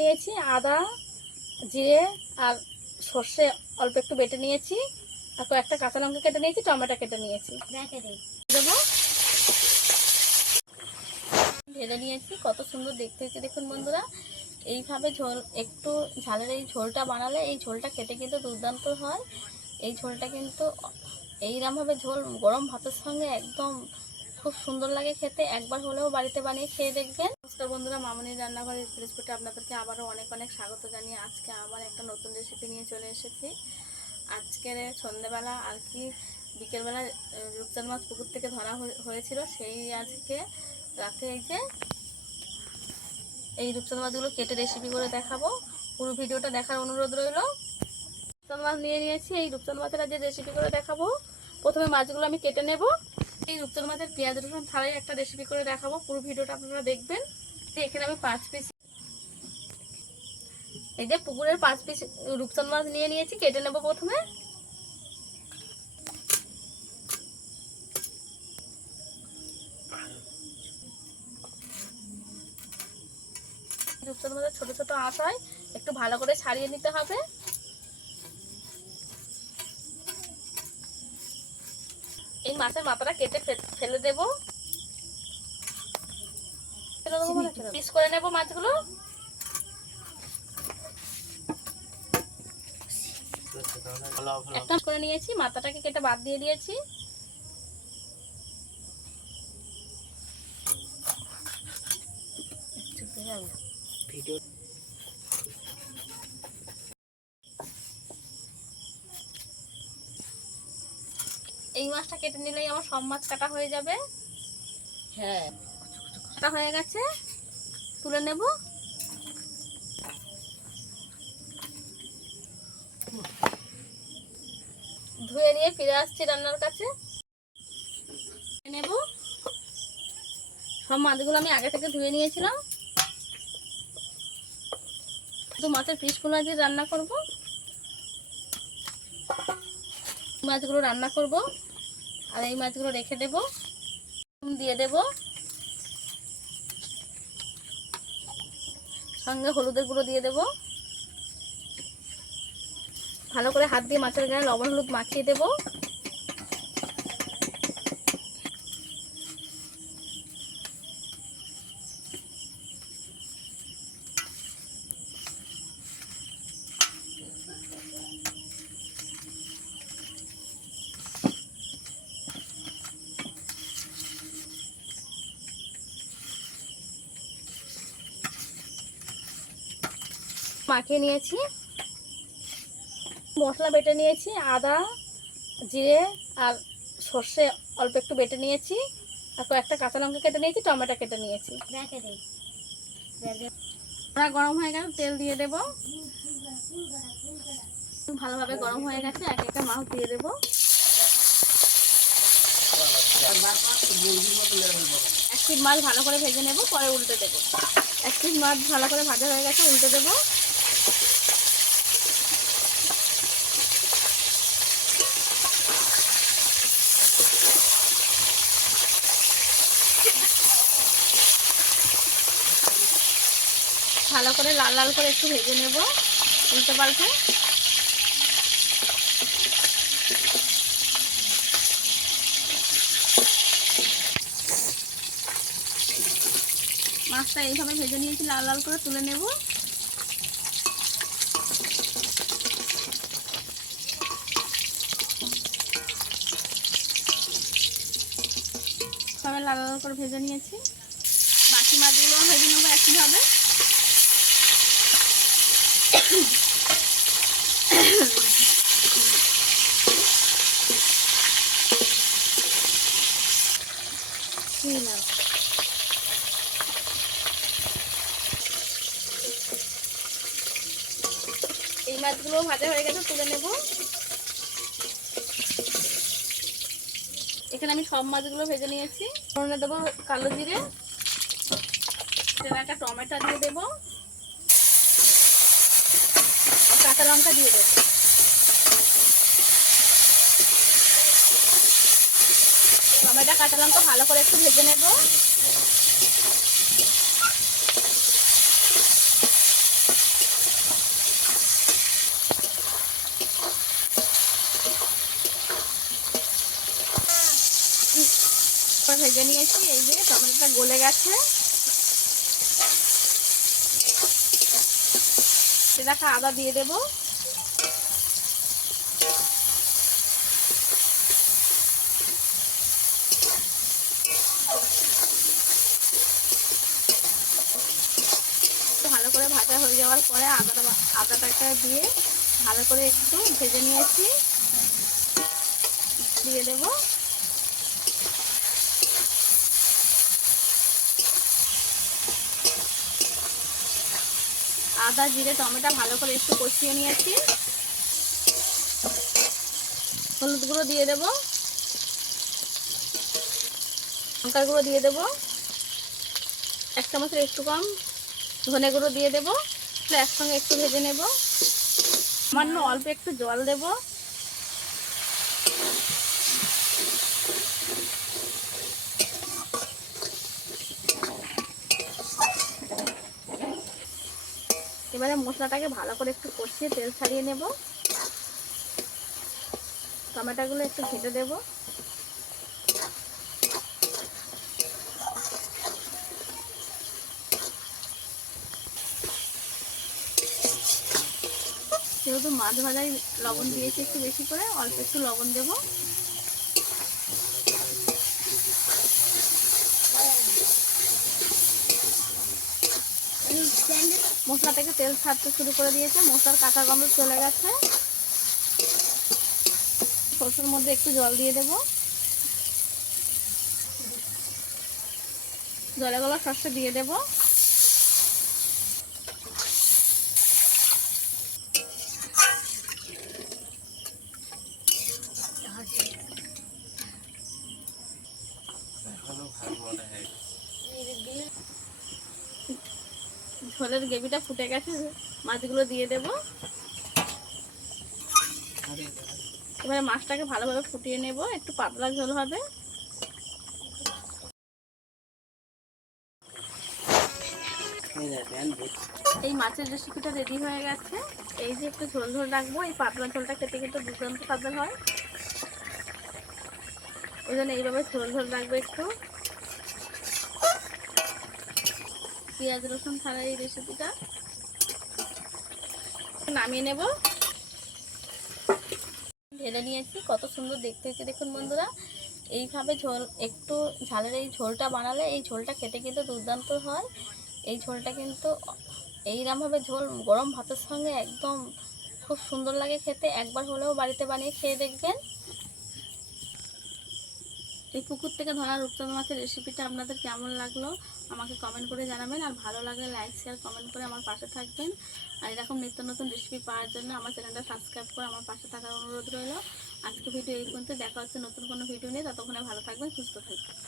নিয়েছি আদা জিরে আর সর্ষে অল্প একটু বেটে নিয়েছি আর কয়েকটা কাঁচা লঙ্কা কেটে নিয়েছি টমেটো কেটে নিয়েছি। দেবো। ঢেলে নিয়েছি কত সুন্দর দেখতে হয়েছে দেখুন বন্ধুরা। এইভাবে ঝোল একটু ঝালের এই ঝোলটা বানালে এই ঝোলটা খেতে কিন্তু দুর্দান্ত হয়। এই ঝোলটা কিন্তু এইরকমভাবে ঝোল গরম ভাতের সঙ্গে একদম খুব সুন্দর লাগে খেতে। একবার হলেও বাড়িতে বানিয়ে খেয়ে দেখবেন। নমস্কার বন্ধুরা, মামনির রান্নাঘরের রেসিপিটা আপনাদেরকে আবারও অনেক অনেক স্বাগত জানিয়ে আজকে আবার একটা নতুন রেসিপি নিয়ে চলে এসেছি। আজকের সন্ধ্যেবেলা আর কি বিকেলবেলা রূপচাঁদ মাছ পুকুর থেকে ধরা হয়ে- হয়েছিল। সেই আজকে রাতে এই যে এই রূপচাঁদ মাছগুলো কেটে রেসিপি করে দেখাবো। পুরো ভিডিওটা দেখার অনুরোধ রইল। রূপচাঁদ মাছ নিয়ে নিয়েছি। এই রূপচাঁদ মাছের আজকে রেসিপি করে দেখাবো। প্রথমে মাছগুলো আমি কেটে নেব। এই রূপচাঁদ মাছের পেঁয়াজ, রসুন ছাড়াই একটা রেসিপি করে দেখাবো। পুরো ভিডিওটা আপনারা দেখবেন। এখানে আমি পাঁচ পিস এই যে পুকুরের পাঁচ পিস রূপচাঁদ মাছ নিয়ে নিয়েছি, কেটে নেব প্রথমে। রূপচাঁদ মাছের ছোট ছোট আঁশ হয়, একটু ভালো করে ছাড়িয়ে নিতে হবে। এই মাছের মাথাটা কেটে ফেলে দেবো। ফেলে দেবো মানে পিস করে নেব মাছগুলো। একটা করে নিয়েছি, মাথাটাকে কেটে বাদ দিয়ে দিয়েছি। ভিডিও এই মাছটা কেটে নিলেই আমার সব মাছ কাটা হয়ে যাবে। হ্যাঁ। কাটা হয়ে গেছে। তুলে নেব। ধুয়ে নিয়ে ফিরে আসছি রান্নার কাছে। নেব। সব মাছগুলো আমি আগে থেকে ধুয়ে নিয়েছিলাম। তো মাছের পিসগুলো আজকে রান্না করব। মাছগুলো রান্না করব। আর এই মাছগুলো রেখে দেব। দিয়ে দেব। সঙ্গে হলুদের গুঁড়ো দিয়ে দেব। ভালো করে হাত দিয়ে মাছের গায়ে লবণ হলুদ মাখিয়ে দেব। মাখিয়ে নিয়েছি। মশলা বেটে নিয়েছি আদা জিরে আর সর্ষে অল্প একটু বেটে নিয়েছি আর কয়েকটা কাঁচা লঙ্কা কেটে নিয়েছি টমেটো কেটে নিয়েছি। কড়া গরম হয়ে গেল তেল দিয়ে দেব। ভালোভাবে গরম হয়ে গেছে এক একটা মাছ দিয়ে দেব। এক পিস মাছ ভালো করে ভেজে নেব পরে উল্টে দেবো। এক পিস মাছ ভালো করে ভাজা হয়ে গেছে উল্টে দেবো। ভালো করে লাল লাল করে একটু ভেজে নেব, উল্টে পাল্টে। মাছটা এইভাবে ভেজে নিয়েছি, লাল লাল করে তুলে নেব। সবাই লাল লাল করে ভেজে নিয়েছি। বাকি মাছগুলো ভেজে নেব একইভাবে। এই মাছগুলো ভাজা হয়ে গেছে, তুলে নেব। এখানে আমি সব মাছগুলো ভেজে নিয়েছি। ফোড়নে দেবো কালো জিরে একটা টমেটো দিয়ে দেবো। কাঁচা লঙ্কা দিয়ে দেবো। টমেটো, কাঁচা লঙ্কা ভালো করে একটু ভেজে নেব। হ্যাঁ, ভেজে নিয়েছি, এই যে টমেটোটা গলে গেছে। সেটাকে আদা দিয়ে দেবো। ভালো করে ভাজা হয়ে যাওয়ার পরে আদাটা আদাটাকে দিয়ে ভালো করে একটু ভেজে নিয়েছি। দিয়ে দেবো। আদা, জিরে, টমেটো ভালো করে একটু কষিয়ে নিয়েছি। হলুদ গুঁড়ো দিয়ে দেব। লঙ্কার গুঁড়ো দিয়ে দেব। এক চামচের একটু কম ধনে গুঁড়ো দিয়ে দেবো। একসঙ্গে একটু ভেজে নেব। সামান্য অল্প একটু জল দেব। এবারে মশলাটাকে ভালো করে একটু কষিয়ে তেল ছাড়িয়ে নেব। টমেটোগুলো একটু ঘেটে দেবো। যেহেতু মাছ ভাজায় লবণ দিয়েছি একটু বেশি করে, অল্প একটু লবণ দেবো। মশলা থেকে তেল ছাড়তে শুরু করে দিয়েছে। মশলার কাঁচা গন্ধ চলে গেছে। সরষের মধ্যে একটু জল দিয়ে দেব। জলে গলা সর্ষে দিয়ে দেবো। ঝোলের গ্রেভিটা ফুটে গেছে, মাছগুলো দিয়ে দেব। এবারে মাছটাকে ভালোভাবে ফুটিয়ে নেব, একটু পাতলা ঝোল হবে। এই মাছের রেসিপিটা রেডি হয়ে গেছে। এই যে একটু ঝোল ঝোল রাখব, এই পাতলা ঝোলটা খেতে কিন্তু দুর্দান্ত স্বাদের হয়। ওই জন্য এইভাবে ঝোল ঝোল রাখব একটু। পেঁয়াজ, রসুন ছাড়া এই রেসিপিটা নামিয়ে নেব। ঢেলে নিয়েছি, কত সুন্দর দেখতে হয়েছে দেখুন বন্ধুরা। এইভাবে ঝোল, একটু ঝালের এই ঝোলটা বানালে এই ঝোলটা খেতে কিন্তু দুর্দান্ত হয়। এই ঝোলটা কিন্তু এইরকমভাবে ঝোল গরম ভাতের সঙ্গে একদম খুব সুন্দর লাগে খেতে। একবার হলেও বাড়িতে বানিয়ে খেয়ে দেখবেন। এই পুকুর থেকে ধরা রূপচাঁদ মাছের রেসিপিটা আপনাদের কেমন লাগল আমাকে কমেন্ট করে জানাবেন। আর ভালো লাগলে লাইক শেয়ার কমেন্ট করে আমার পাশে থাকবেন। আর এরকম নিত্য নতুন রেসিপি পাওয়ার জন্য আমার চ্যানেলটা সাবস্ক্রাইব করে আমার পাশে থাকার অনুরোধ রইল। আজকে ভিডিও এই পর্যন্ত, দেখা হচ্ছে নতুন কোনো ভিডিও নিয়ে। ততক্ষণে ভালো থাকবেন, সুস্থ থাকবেন।